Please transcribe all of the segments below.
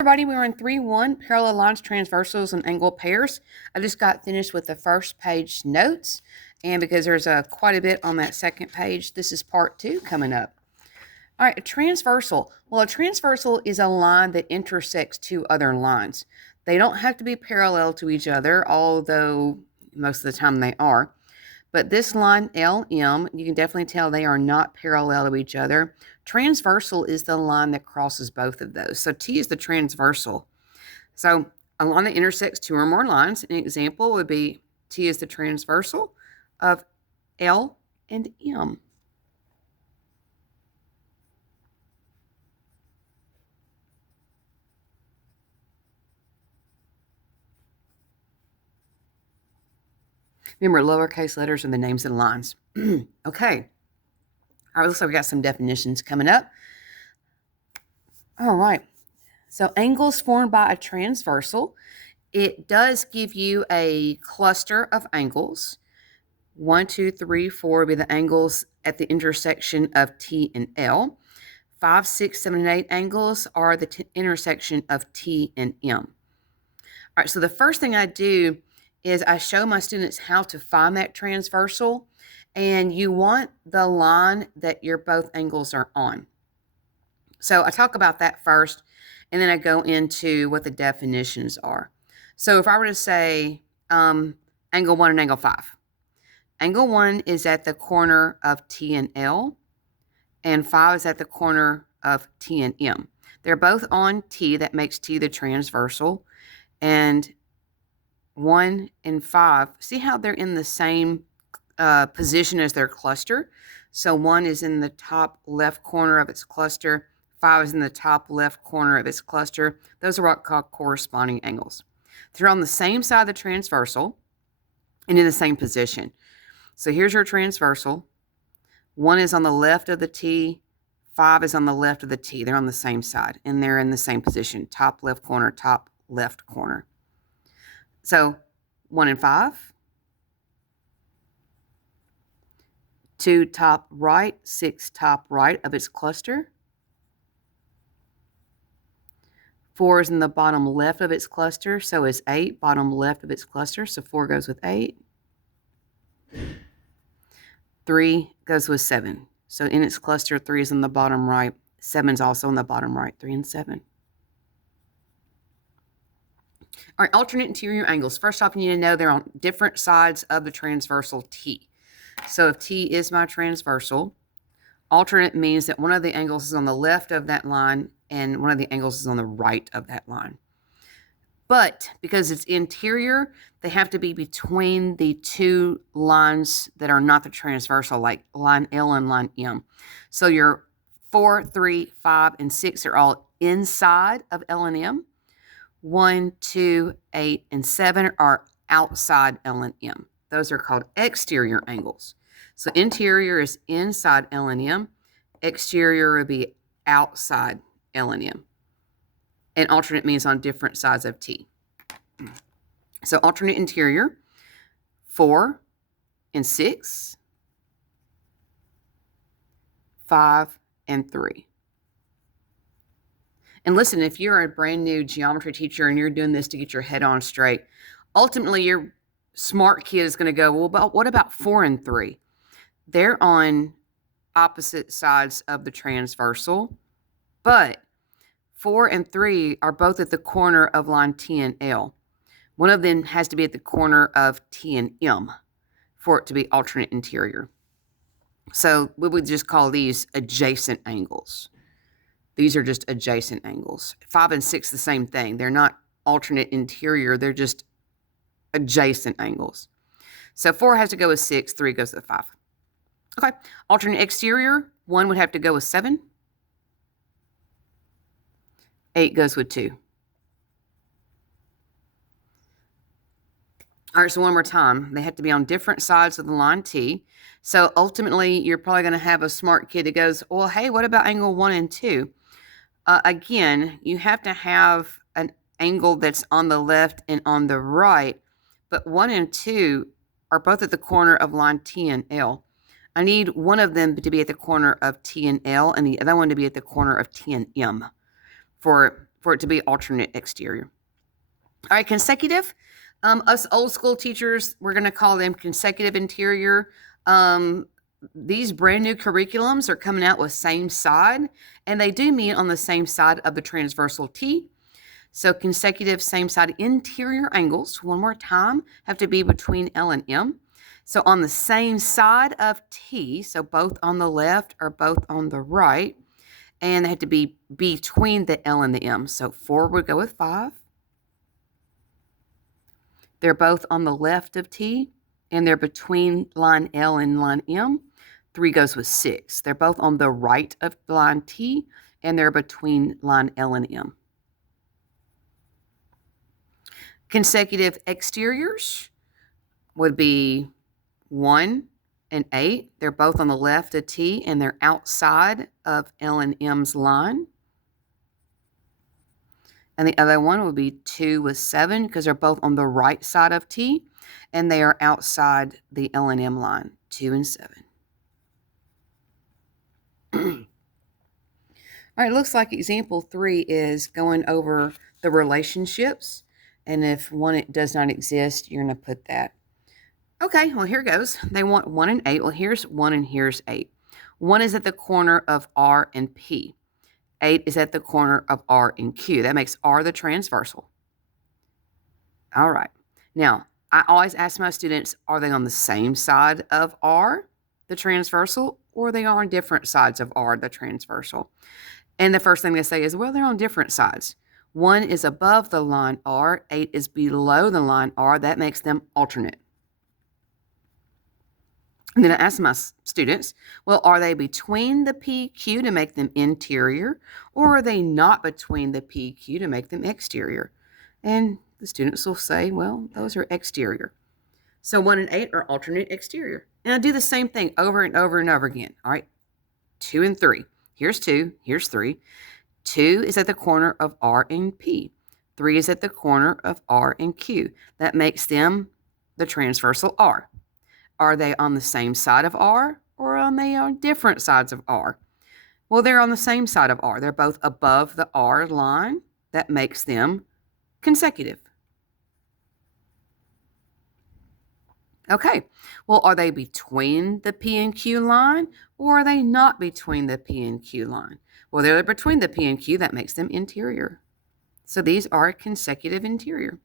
Everybody, we're in 3-1, parallel lines, transversals, and angle pairs. I just got finished with the first page notes, and because there's quite a bit on that second page, this is part 2 coming up. All right, a transversal. Well, a transversal is a line that intersects two other lines. They don't have to be parallel to each other, although most of the time they are. But this line, LM, you can definitely tell they are not parallel to each other. Transversal is the line that crosses both of those. So T is the transversal. So a line that intersects two or more lines, an example would be T is the transversal of L and M. Remember, lowercase letters are the names of the lines. Okay. All right, looks like we got some definitions coming up. All right. So angles formed by a transversal. It does give you a cluster of angles. 1, 2, 3, 4 would be the angles at the intersection of T and L. 5, 6, 7, and 8 angles are the intersection of T and M. All right, so the first thing I do is I show my students how to find that transversal, and you want the line that your both angles are on. So I talk about that first, and then I go into what the definitions are. So if I were to say angle 1 and angle 5, angle 1 is at the corner of T and L, and 5 is at the corner of T and M. They're both on T, that makes T the transversal, and 1 and 5, see how they're in the same position as their cluster? So 1 is in the top left corner of its cluster, 5 is in the top left corner of its cluster. Those are what called corresponding angles. They're on the same side of the transversal and in the same position. So here's your transversal. 1 is on the left of the T, 5 is on the left of the T. They're on the same side, and they're in the same position, top left corner, top left corner. So 1 and 5, 2 top right, 6 top right of its cluster. 4 is in the bottom left of its cluster, so is 8, bottom left of its cluster, so 4 goes with 8. 3 goes with 7. So in its cluster, 3 is in the bottom right, 7 is also in the bottom right, 3 and 7. All right, alternate interior angles. First off, you need to know they're on different sides of the transversal T. So if T is my transversal, alternate means that one of the angles is on the left of that line and one of the angles is on the right of that line. But because it's interior, they have to be between the two lines that are not the transversal, like line L and line M. So your 4, 3, 5, and 6 are all inside of L and M. 1, 2, 8, and 7 are outside L and M. Those are called exterior angles. So interior is inside L and M. Exterior would be outside L and M. And alternate means on different sides of T. So alternate interior, 4 and 6, 5 and 3. And listen, if you're a brand new geometry teacher and you're doing this to get your head on straight, ultimately your smart kid is going to go, well, what about 4 and 3? They're on opposite sides of the transversal, but 4 and 3 are both at the corner of line T and L. One of them has to be at the corner of T and M for it to be alternate interior. So we would just call these adjacent angles. These are just adjacent angles. 5 and 6, the same thing. They're not alternate interior. They're just adjacent angles. So 4 has to go with 6. 3 goes with 5. Okay. Alternate exterior, 1 would have to go with 7. 8 goes with 2. All right, so one more time. They have to be on different sides of the line T. So ultimately, you're probably going to have a smart kid that goes, well, hey, what about angle 1 and 2? Again, you have to have an angle that's on the left and on the right, but 1 and 2 are both at the corner of line T and L. I need one of them to be at the corner of T and L and the other one to be at the corner of T and M for for it to be alternate exterior. All right, consecutive. Us old school teachers, we're going to call them consecutive interior. These brand new curriculums are coming out with same side, and they do meet on the same side of the transversal T. So consecutive same side interior angles, one more time, have to be between L and M. So on the same side of T, so both on the left or both on the right, and they have to be between the L and the M. So 4 would go with 5. They're both on the left of T, and they're between line L and line M. 3 goes with 6. They're both on the right of line T, and they're between line L and M. Consecutive exteriors would be 1 and 8. They're both on the left of T, and they're outside of L and M's line. And the other one would be 2 with 7 because they're both on the right side of T, and they are outside the L and M line, 2 and 7. All right, looks like example 3 is going over the relationships. And if one does not exist, you're going to put that. Okay, well, here goes. They want 1 and 8. Well, here's 1 and here's 8. 1 is at the corner of R and P. 8 is at the corner of R and Q. That makes R the transversal. All right. Now, I always ask my students, are they on the same side of R, the transversal, or are they on different sides of R, the transversal? And the first thing they say is, well, they're on different sides. 1 is above the line R, 8 is below the line R. That makes them alternate. And then I ask my students, well, are they between the PQ to make them interior, or are they not between the PQ to make them exterior? And the students will say, well, those are exterior. So 1 and 8 are alternate exterior. And I do the same thing over and over and over again. All right, 2 and 3. Here's 2, here's 3. 2 is at the corner of R and P. 3 is at the corner of R and Q. That makes them the transversal R. Are they on the same side of R, or are they on different sides of R? Well, they're on the same side of R. They're both above the R line. That makes them consecutive. Okay, well, are they between the P and Q line, or are they not between the P and Q line? Well, they're between the P and Q. That makes them interior. So these are consecutive interior.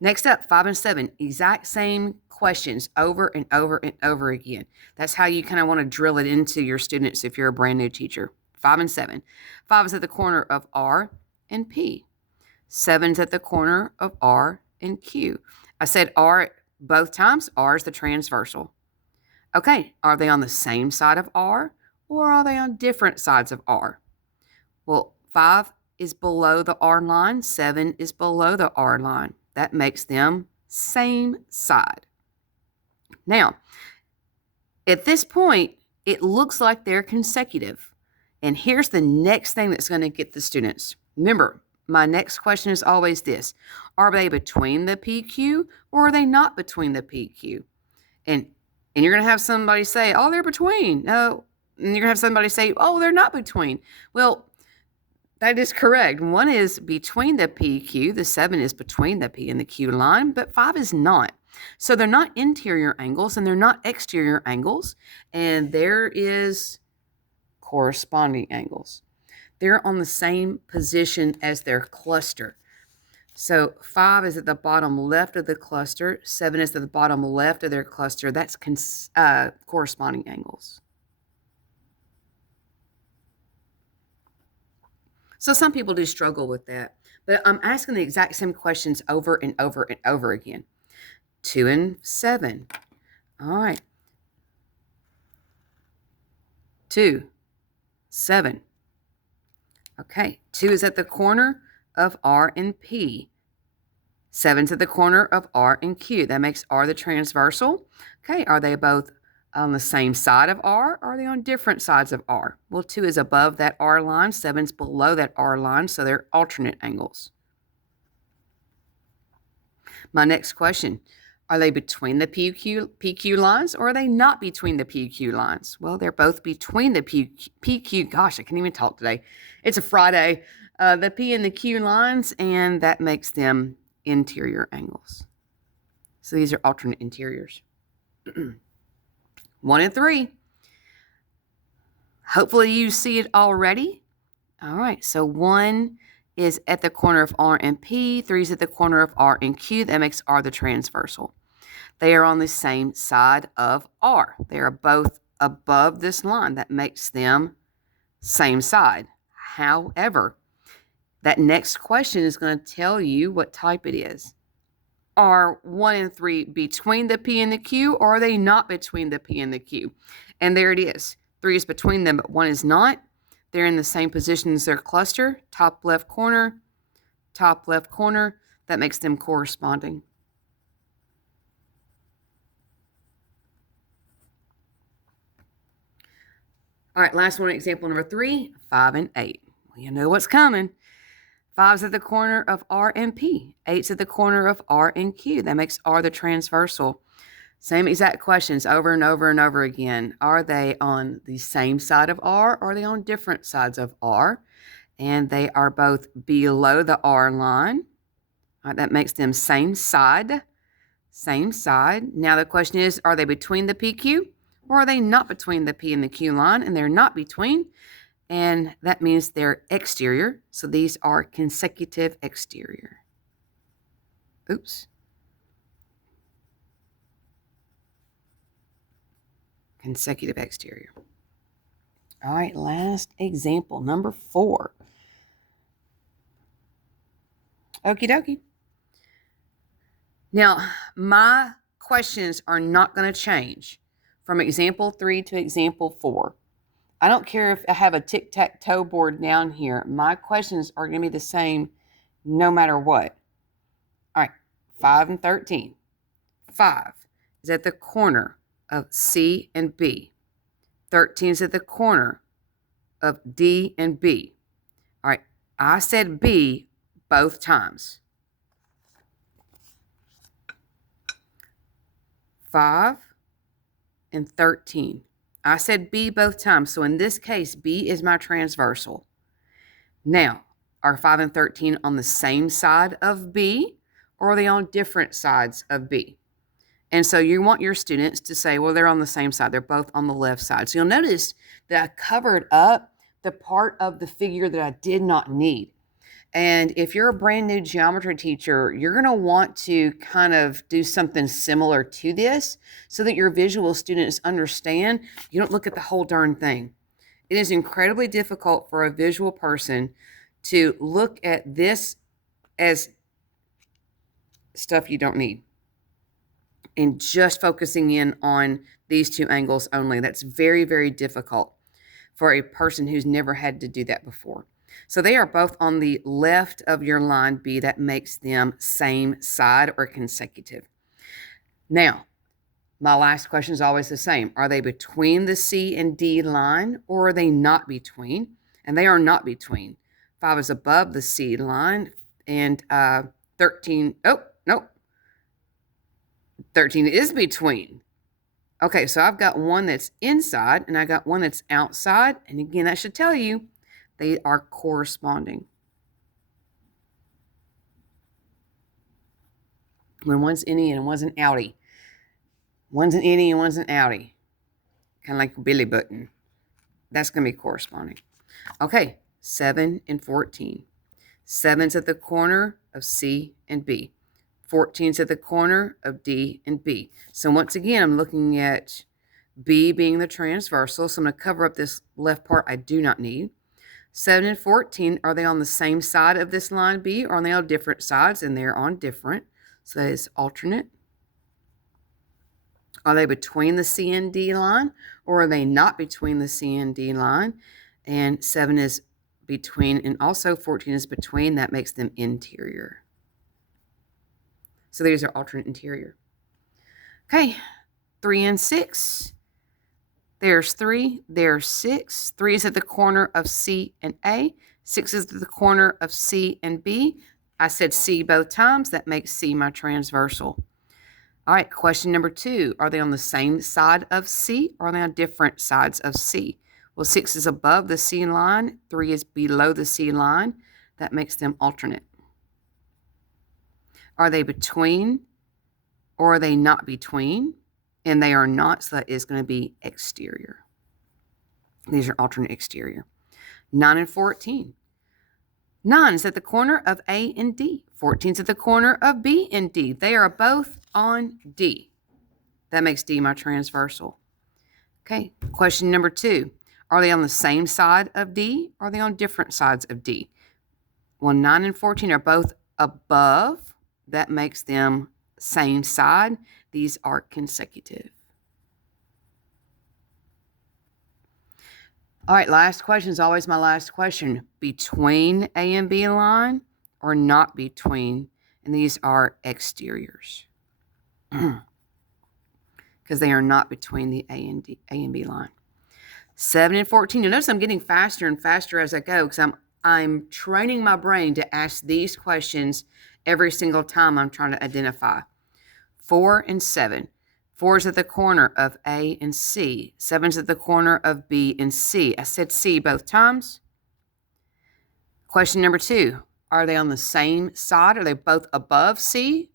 Next up, 5 and 7, exact same questions over and over and over again. That's how you kind of want to drill it into your students if you're a brand new teacher. 5 and 7. 5 is at the corner of R and P. 7 is at the corner of R and Q. I said R both times. R is the transversal. Okay, are they on the same side of R, or are they on different sides of R? Well, 5 is below the R line. 7 is below the R line. That makes them same side. Now, at this point, it looks like they're consecutive. And here's the next thing that's going to get the students. Remember, my next question is always this. Are they between the PQ, or are they not between the PQ? And you're going to have somebody say, oh, they're between. No. And you're going to have somebody say, oh, they're not between. Well, that is correct. 1 is between the PQ. The 7 is between the P and the Q line, but 5 is not. So they're not interior angles and they're not exterior angles. And there is corresponding angles. They're on the same position as their cluster. So 5 is at the bottom left of the cluster. 7 is at the bottom left of their cluster. That's corresponding angles. So some people do struggle with that, but I'm asking the exact same questions over and over and over again. 2 and 7. All right. 2, 7. Okay. 2 is at the corner of R and P. 7's at the corner of R and Q. That makes R the transversal. Okay. Are they both on the same side of R, or are they on different sides of R? Well, 2 is above that R line, 7's below that R line, so they're alternate angles. My next question, are they between the PQ lines, or are they not between the PQ lines? Well, they're both between the PQ. Gosh, I can't even talk today. It's a Friday. the P and the Q lines, and that makes them interior angles. So these are alternate interiors. 1 and 3. Hopefully you see it already. All right, so 1 is at the corner of R and P. 3 is at the corner of R and Q. That makes R the transversal. They are on the same side of R. They are both above this line. That makes them same side. However, that next question is going to tell you what type it is. Are 1 and 3 between the P and the Q, or are they not between the P and the Q? And there it is. 3 is between them, but 1 is not. They're in the same position as their cluster, top left corner, top left corner. That makes them corresponding. All right, last one, example number 3, 5 and 8. Well, you know what's coming. 5's at the corner of R and P. 8's at the corner of R and Q. That makes R the transversal. Same exact questions over and over and over again. Are they on the same side of R, or are they on different sides of R? And they are both below the R line. All right, that makes them same side. Same side. Now the question is, are they between the PQ, or are they not between the P and the Q line? And they're not between. And that means they're exterior. So these are consecutive exterior. Oops. Consecutive exterior. All right, last example, number 4. Okie dokie. Now, my questions are not going to change from example 3 to example 4. I don't care if I have a tic-tac-toe board down here. My questions are going to be the same no matter what. All right, 5 and 13. 5 is at the corner of C and B. 13 is at the corner of D and B. All right, I said B both times. 5 and 13. I said B both times, so in this case, B is my transversal. Now, are 5 and 13 on the same side of B, or are they on different sides of B? And so you want your students to say, well, they're on the same side. They're both on the left side. So you'll notice that I covered up the part of the figure that I did not need. And if you're a brand new geometry teacher, you're going to want to kind of do something similar to this so that your visual students understand you don't look at the whole darn thing. It is incredibly difficult for a visual person to look at this as stuff you don't need and just focusing in on these two angles only. That's very, very difficult for a person who's never had to do that before. So they are both on the left of your line B. That makes them same side or consecutive. Now, my last question is always the same. Are they between the C and D line, or are they not between? And they are not between. 5 is above the C line, and 13, oh, no. 13 is between. Okay, so I've got one that's inside, and I got one that's outside. And again, that should tell you they are corresponding. When one's innie and one's an outie. One's an innie and one's an outie. Kind of like Billy Button. That's going to be corresponding. Okay, 7 and 14. 7's at the corner of C and B. 14's at the corner of D and B. So once again, I'm looking at B being the transversal. So I'm going to cover up this left part I do not need. 7 and 14, are they on the same side of this line B, or are they on different sides? And they're on different. So that is alternate. Are they between the C and D line, or are they not between the C and D line? And 7 is between, and also 14 is between. That makes them interior. So these are alternate interior. Okay, 3 and 6. There's 3, there's 6. 3 is at the corner of C and A. 6 is at the corner of C and B. I said C both times. That makes C my transversal. All right, question number 2. Are they on the same side of C, or are they on different sides of C? Well, 6 is above the C line. 3 is below the C line. That makes them alternate. Are they between or are they not between? And they are not, so that is going to be exterior. These are alternate exterior. 9 and 14. 9 is at the corner of A and D. 14 is at the corner of B and D. They are both on D. That makes D my transversal. Okay, question number 2. Are they on the same side of D or are they on different sides of D? Well, 9 and 14 are both above. That makes them same side. These are consecutive. All right, last question is always my last question. Between A and B line or not between? And these are exteriors. Because they are not between the A and B line. 7 and 14. You'll notice I'm getting faster and faster as I go because I'm training my brain to ask these questions every single time I'm trying to identify. 4 and 7. 4 is at the corner of A and C. 7 is at the corner of B and C. I said C both times. Question number 2. Are they on the same side? Are they both above C,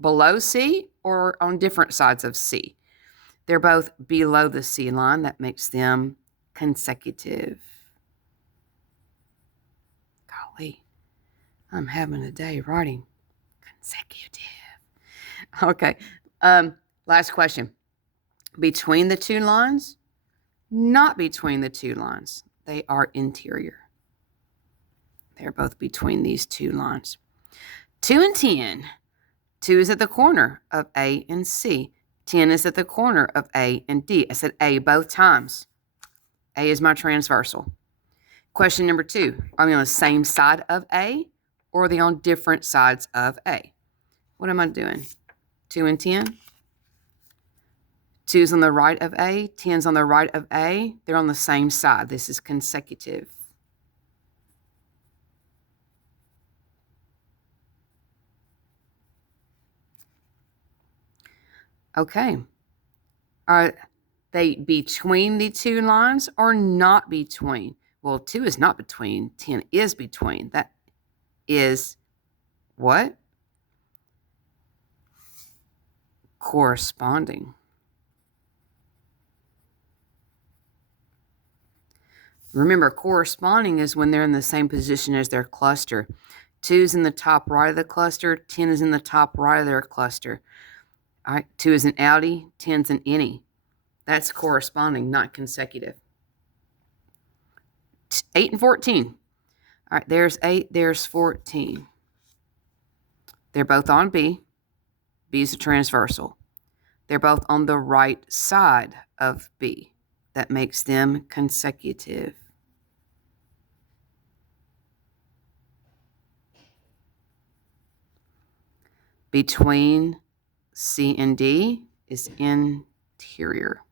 below C, or on different sides of C? They're both below the C line. That makes them consecutive. Golly, I'm having a day writing consecutive. Okay, last question. Between the two lines? Not between the two lines. They are interior. They're both between these two lines. 2 and 10. 2 is at the corner of A and C. 10 is at the corner of A and D. I said A both times. A is my transversal. Question number 2. Are they on the same side of A or are they on different sides of A? What am I doing? 2 and 10. 2 is on the right of A. 10 is on the right of A. They're on the same side. This is consecutive. Okay. Are they between the two lines or not between? Well, 2 is not between. 10 is between. That is what? Corresponding. Remember, corresponding is when they're in the same position as their cluster. 2 is in the top right of the cluster. 10 is in the top right of their cluster. All right, 2 is an outie, 10 is an innie. That's corresponding, not consecutive. 8 and 14. All right, there's 8, there's 14. They're both on B. B is a transversal. They're both on the right side of B. That makes them consecutive. Between C and D is interior.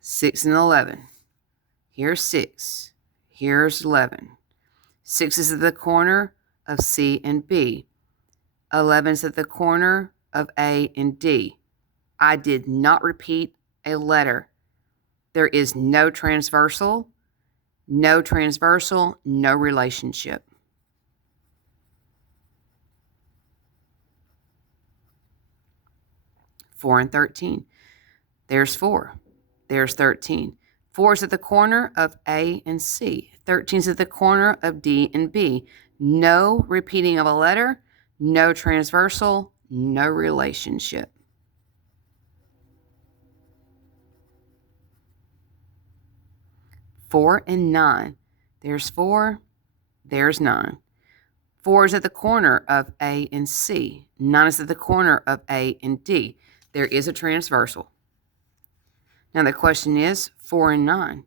6 and 11. Here's 6. Here's 11. 6 is at the corner of C and B. 11 is at the corner of A and D. I did not repeat a letter. There is no transversal, no relationship. Four and 13. There's 4. There's 13. 4 is at the corner of A and C. 13 is at the corner of D and B. No repeating of a letter, no transversal, no relationship. 4 and 9. There's 4. There's 9. 4 is at the corner of A and C. 9 is at the corner of A and D. There is a transversal. Now the question is 4 and 9.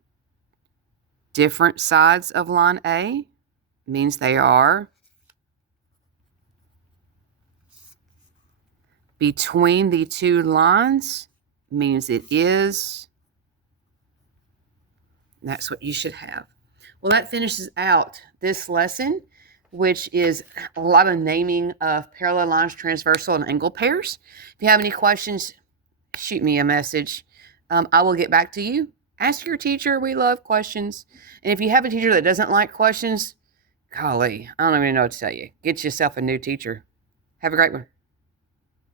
Different sides of line A means they are between the two lines means it is. That's what you should have. Well, that finishes out this lesson, which is a lot of naming of parallel lines, transversal, and angle pairs. If you have any questions, shoot me a message. I will get back to you. Ask your teacher. We love questions. And if you have a teacher that doesn't like questions, golly, I don't even know what to tell you. Get yourself a new teacher. Have a great one.